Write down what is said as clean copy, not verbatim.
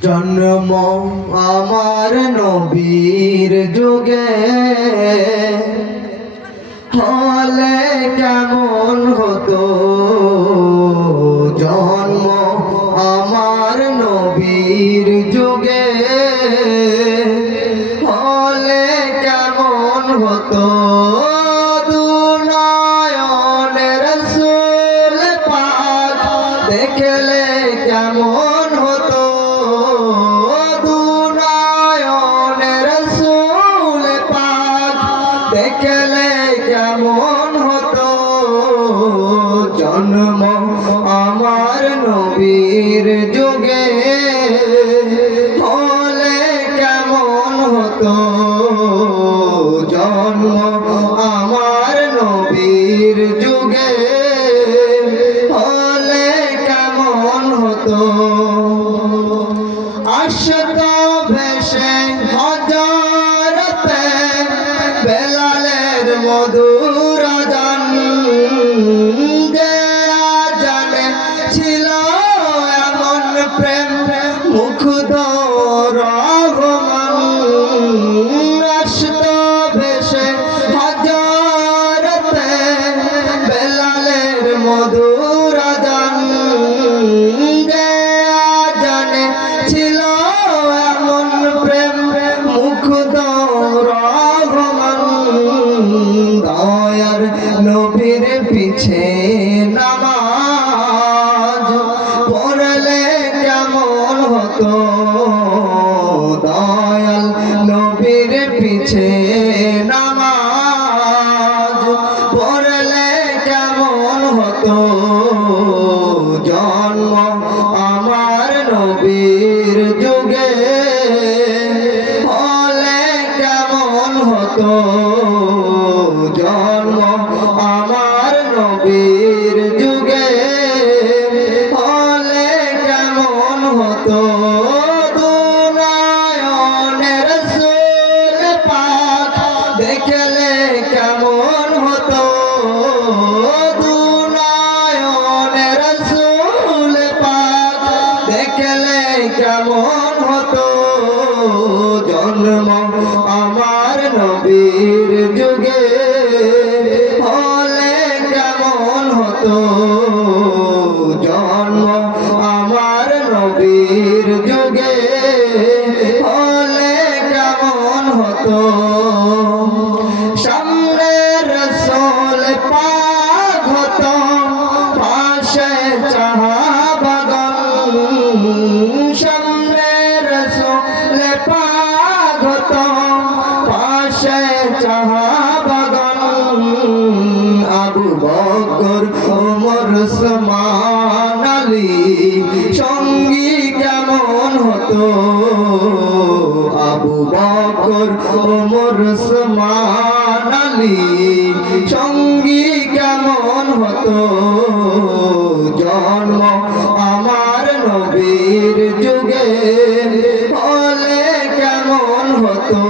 জন্ম আমার নবীর যুগে হলে কেমন হতো, জন্ম আমার নবীর যুগে হলে কেমন হতো, দুনয়নের রাসূল পাক দেখলে কেমন হতো, দুনয়নের রাসূল পাক দেখলে কেমন হতো, জন্ম আমার নবীর যুগে হলে কেমন হতো, জন্ম আমার নবীর যুগে হলে কেমন হতো। আসত ভেসে হযরতে বেলালের মধুর আযান, যে আযানে ছিল এমন প্রেম মুগ্ধ রহমান। আসত ভেসে হযরতে বেলালের মধুর আযান, যে আযানে ছিল এমন প্রেম মুগ্ধ রহমান। দয়ার নবীর পিছে নামাজ পড়লে কেমন হতো, দয়াল নবীর পিছে নামাজ পড়লে কেমন হতো, জন্ম আমার নবীর যুগে হলে কেমন হতো, জন্ম আমার নবীর যুগে হলে কেমন হতো, দুনয়নের রাসূল পাক দেখলে কেমন হতো, দুনয়নের রাসূল পাক দেখলে কেমন হতো, জন্ম আমার নবীর যুগে হলে কেমন হতো, জন্ম আমার নবীর যুগে হলে কেমন হতো। সামনে রাসূল পাক হতো, পাশে সাহাবাগণ, সামনে রাসূল পাক হতো, পাশে সাহাবাগণ। আবু বকর ওমর ওসমান আলী সঙ্গী কেমন হতো, আবু বকর ওমর ওসমান আলী সঙ্গী কেমন হতো, জন্ম আমার নবীর যুগে হলে কেমন হতো,